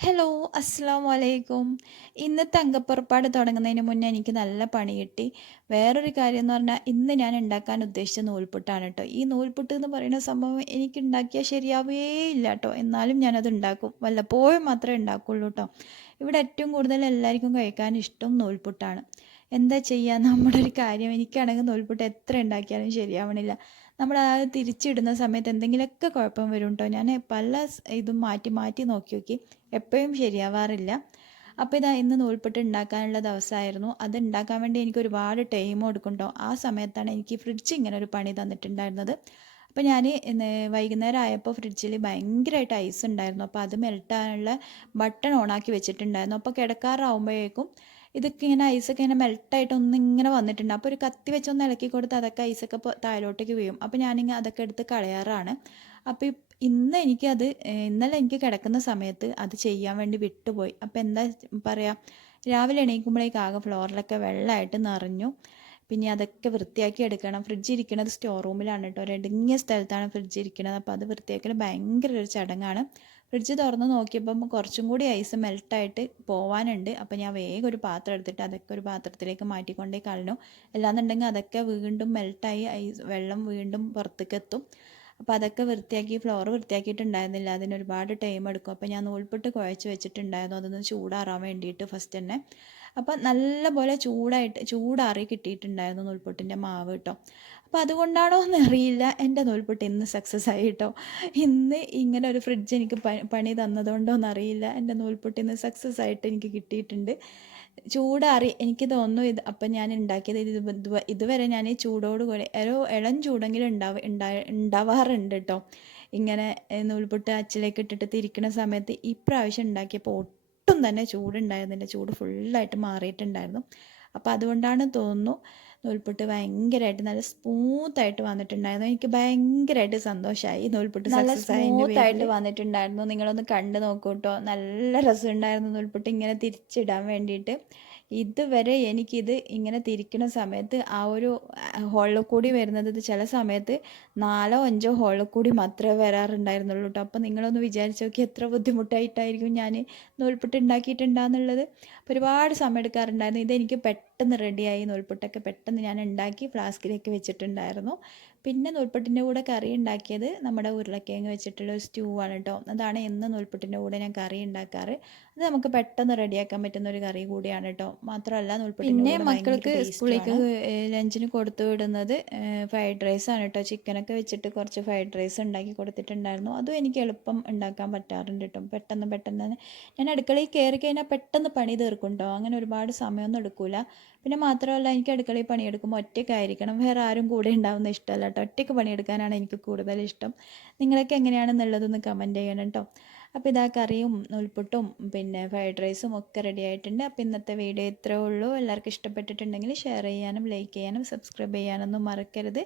Hello അസ്സാം വലൈക്കും ഇന്നത്തെ അങ്കപ്പുറപ്പാട് തുടങ്ങുന്നതിന് മുന്നേ എനിക്ക് നല്ല പണി കിട്ടി. വേറൊരു കാര്യം എന്ന് പറഞ്ഞാൽ ഇന്ന് ഞാൻ ഉണ്ടാക്കാൻ ഉദ്ദേശിച്ച നൂൽപുട്ടാണ് കേട്ടോ. ഈ നൂൽപുട്ട് എന്ന് പറയുന്ന സംഭവം എനിക്ക് ഉണ്ടാക്കിയാൽ ശരിയാവേ ഇല്ല കേട്ടോ. എന്നാലും ഞാനത് ഉണ്ടാക്കും. വല്ലപ്പോഴും മാത്രമേ ഉണ്ടാക്കുള്ളൂ കേട്ടോ. ഇവിടെ ഏറ്റവും കൂടുതൽ എല്ലാവർക്കും കഴിക്കാൻ ഇഷ്ടം നൂൽപുട്ടാണ്. എന്താ ചെയ്യുക നമ്മുടെ ഒരു കാര്യം. എനിക്കാണെങ്കിൽ നൂൽപുട്ട് എത്ര ഉണ്ടാക്കിയാലും ശരിയാവണില്ല. നമ്മൾ അത് തിരിച്ചിടുന്ന സമയത്ത് എന്തെങ്കിലുമൊക്കെ കുഴപ്പം വരും കേട്ടോ ഞാൻ പല ഇതും മാറ്റി മാറ്റി നോക്കി നോക്കി എപ്പോഴും ശരിയാവാറില്ല. അപ്പോൾ ഇതാ ഇന്ന് നൂൽപ്പെട്ട് ഉണ്ടാക്കാനുള്ള ദിവസമായിരുന്നു. അത് ഉണ്ടാക്കാൻ വേണ്ടി എനിക്ക് ഒരുപാട് ടൈം കൊടുക്കുന്നുണ്ടോ ആ സമയത്താണ് എനിക്ക് ഫ്രിഡ്ജ് ഇങ്ങനെ ഒരു പണി തന്നിട്ടുണ്ടായിരുന്നത്. അപ്പോൾ ഞാൻ വൈകുന്നേരം ആയപ്പോൾ ഫ്രിഡ്ജിൽ ഭയങ്കരമായിട്ട് ഐസ് ഉണ്ടായിരുന്നു. അപ്പോൾ അത് മെൽട്ടാനുള്ള ബട്ടൺ ഓണാക്കി വെച്ചിട്ടുണ്ടായിരുന്നു. അപ്പോൾ കിടക്കാറാവുമ്പോഴേക്കും ഇതൊക്കെ ഇങ്ങനെ ഐസൊക്കെ ഇങ്ങനെ മെൽട്ടായിട്ട് ഒന്ന് ഇങ്ങനെ വന്നിട്ടുണ്ട്. അപ്പോൾ ഒരു കത്തി വെച്ചൊന്ന് ഇളക്കി കൊടുത്ത് അതൊക്കെ ഐസൊക്കെ താഴോട്ടേക്ക് വീഴും. അപ്പോൾ ഞാനിങ്ങനെ അതൊക്കെ എടുത്ത് കളയാറാണ്. അപ്പോൾ ഇന്ന് എനിക്കത് ഇന്നലെ എനിക്ക് കിടക്കുന്ന സമയത്ത് അത് ചെയ്യാൻ വേണ്ടി വിട്ടുപോയി. അപ്പോൾ എന്താ പറയുക രാവിലെ എണീക്കുമ്പോഴേക്ക് ആകെ ഫ്ലോറിലൊക്കെ വെള്ളമായിട്ട് നിറഞ്ഞു. പിന്നെ അതൊക്കെ വൃത്തിയാക്കി എടുക്കണം. ഫ്രിഡ്ജ് ഇരിക്കുന്നത് സ്റ്റോർ റൂമിലാണ് കേട്ടോ. ഒരു ഇടുങ്ങിയ സ്ഥലത്താണ് ഫ്രിഡ്ജ് ഇരിക്കുന്നത്. അപ്പോൾ അത് വൃത്തിയാക്കൽ ഭയങ്കര ഒരു ചടങ്ങാണ്. ഫ്രിഡ്ജ് തുറന്ന് നോക്കിയപ്പം കുറച്ചും കൂടി ഐസ് മെൽട്ടായിട്ട് പോവാനുണ്ട്. അപ്പോൾ ഞാൻ വേഗം ഒരു പാത്രം എടുത്തിട്ട് അതൊക്കെ ഒരു പാത്രത്തിലേക്ക് മാറ്റിക്കൊണ്ടേ കളഞ്ഞു. അല്ലാന്നുണ്ടെങ്കിൽ അതൊക്കെ വീണ്ടും മെൽട്ടായി ഐസ് വെള്ളം വീണ്ടും പുറത്തേക്ക് എത്തും അപ്പോൾ അതൊക്കെ വൃത്തിയാക്കി ഫ്ലോർ വൃത്തിയാക്കിയിട്ടുണ്ടായിരുന്നില്ല. അതിന് ഒരുപാട് ടൈം എടുക്കും. അപ്പോൾ ഞാൻ നൂൽപ്പിട്ട് കുഴച്ച് വെച്ചിട്ടുണ്ടായിരുന്നു. അതൊന്ന് ചൂടാറാൻ വേണ്ടിയിട്ട് ഫസ്റ്റ് തന്നെ. അപ്പോൾ നല്ലപോലെ ചൂടായിട്ട് ചൂടാറി കിട്ടിയിട്ടുണ്ടായിരുന്നു നൂൽപൊട്ടിന്റെ മാവ് കേട്ടോ അപ്പോൾ അതുകൊണ്ടാണോ എന്നറിയില്ല. എന്റെ നൂൽപുട്ട് ഇന്ന് സക്സസ് ആയി കേട്ടോ ഇന്ന് ഇങ്ങനെ ഒരു ഫ്രിഡ്ജ് എനിക്ക് പണി തന്നതുകൊണ്ടോ എന്നറിയില്ല. എന്റെ നൂൽപുട്ട് ഇന്ന് സക്സസ് ആയിട്ട് എനിക്ക് കിട്ടിയിട്ടുണ്ട്. ചൂടാറി എനിക്ക് തോന്നുന്നു ഇത് അപ്പം ഞാൻ ഉണ്ടാക്കിയത് ഇത് ഇതുവരെ ഞാൻ ഈ ചൂടോട് കൂടി ഒരു ഇളം ചൂടെങ്കിലും ഉണ്ടാവ ഉണ്ടാവാറുണ്ട് കേട്ടോ ഇങ്ങനെ നൂൽപൊട്ട് അച്ചിലേക്ക് ഇട്ടിട്ട് തിരിക്കുന്ന സമയത്ത് ഇപ്രാവശ്യം ഉണ്ടാക്കിയപ്പോൾ ഒട്ടും തന്നെ ചൂടുണ്ടായിരുന്നില്ല. ചൂട് ഫുള്ളായിട്ട് മാറിയിട്ടുണ്ടായിരുന്നു. അപ്പോൾ അതുകൊണ്ടാണ് തോന്നുന്നു നൂൽപുട്ട് ഭയങ്കരമായിട്ട് നല്ല സ്മൂത്തായിട്ട് വന്നിട്ടുണ്ടായിരുന്നു. എനിക്ക് ഭയങ്കരമായിട്ട് സന്തോഷമായി നൂൽപുട്ട് നല്ല സ്മൂത്തായിട്ട് വന്നിട്ടുണ്ടായിരുന്നു. നിങ്ങളൊന്ന് കണ്ടു നോക്കൂട്ടോ നല്ല രസമുണ്ടായിരുന്നു നൂൽപുട്ട് ഇങ്ങനെ തിരിച്ചിടാൻ വേണ്ടിയിട്ട്. ഇതുവരെ എനിക്കിത് ഇങ്ങനെ തിരിക്കുന്ന സമയത്ത് ആ ഒരു ഹോളിൽ കൂടി വരുന്നത് ചില സമയത്ത് നാലോ അഞ്ചോ ഹോളിൽ കൂടി മാത്രമേ വരാറുണ്ടായിരുന്നുള്ളൂ കേട്ടോ അപ്പോൾ നിങ്ങളൊന്ന് വിചാരിച്ചു നോക്കി എത്ര ബുദ്ധിമുട്ടായിട്ടായിരിക്കും ഞാൻ നൂൽപ്പിട്ട് ഉണ്ടാക്കിയിട്ടുണ്ടാകുന്നുള്ളത് ഒരുപാട് സമയം എടുക്കാറുണ്ടായിരുന്നു. ഇതെനിക്ക് പെട്ടെന്ന് റെഡിയായി നൂൽപുട്ടൊക്കെ പെട്ടെന്ന് ഞാൻ ഉണ്ടാക്കി ഫ്ലാസ്കിലേക്ക് വെച്ചിട്ടുണ്ടായിരുന്നു. പിന്നെ നൂൽപുട്ടിന്റെ കൂടെ കറി ഉണ്ടാക്കിയത് നമ്മുടെ ഉരുളക്കിഴങ്ങ് വെച്ചിട്ടുള്ള ഒരു സ്റ്റൂ ആണ് കേട്ടോ. അതാണ് എന്ന് നൂൽപുട്ടിന്റെ കൂടെ ഞാൻ കറി ഉണ്ടാക്കാറ്. അത് നമുക്ക് പെട്ടെന്ന് റെഡിയാക്കാൻ പറ്റുന്ന ഒരു കറി കൂടിയാണ് കേട്ടോ. മാത്രമല്ല പിന്നെ മക്കൾക്ക് സ്കൂളിലേക്ക് ലഞ്ചിന് കൊടുത്തു വിടുന്നത് ഫ്രൈഡ് റൈസ് ആണ് കേട്ടോ. ചിക്കനൊക്കെ വെച്ചിട്ട് കുറച്ച് ഫ്രൈഡ് റൈസ് ഉണ്ടാക്കി കൊടുത്തിട്ടുണ്ടായിരുന്നു. അതും എനിക്ക് എളുപ്പം ഉണ്ടാക്കാൻ പറ്റാറുണ്ട് കേട്ടോ. പെട്ടെന്ന് പെട്ടെന്ന്. ഞാൻ അടുക്കളയിൽ കയറി കഴിഞ്ഞാൽ പെട്ടെന്ന് പണി തീർക്കും കേട്ടോ. അങ്ങനെ ഒരുപാട് സമയമൊന്നും എടുക്കില്ല പിന്നെ മാത്രമല്ല എനിക്ക് അടുക്കളയിൽ പണിയെടുക്കുമ്പോൾ ഒറ്റയ്ക്കായിരിക്കണം. വേറെ ആരും കൂടെ ഉണ്ടാവുന്ന ഇഷ്ടമല്ല കേട്ടോ. ഒറ്റയ്ക്ക് പണിയെടുക്കാനാണ് എനിക്ക് കൂടുതൽ ഇഷ്ടം. നിങ്ങളൊക്കെ എങ്ങനെയാണെന്നുള്ളതൊന്ന് കമന്റ് ചെയ്യണം കേട്ടോ. അപ്പോൾ ഇതാ കറിയും നൂൽപുട്ടും പിന്നെ ഫ്രൈഡ് റൈസും ഒക്കെ റെഡി ആയിട്ടുണ്ട്. അപ്പോൾ ഇന്നത്തെ വീഡിയോ ഇത്രേ ഉള്ളൂ. എല്ലാവർക്കും ഇഷ്ടപ്പെട്ടിട്ടുണ്ടെങ്കിൽ ഷെയർ ചെയ്യാനും ലൈക്ക് ചെയ്യാനും സബ്സ്ക്രൈബ് ചെയ്യാനൊന്നും മറക്കരുത്.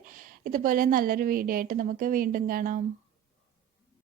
ഇതുപോലെ നല്ലൊരു വീഡിയോ ആയിട്ട് നമുക്ക് വീണ്ടും കാണാം.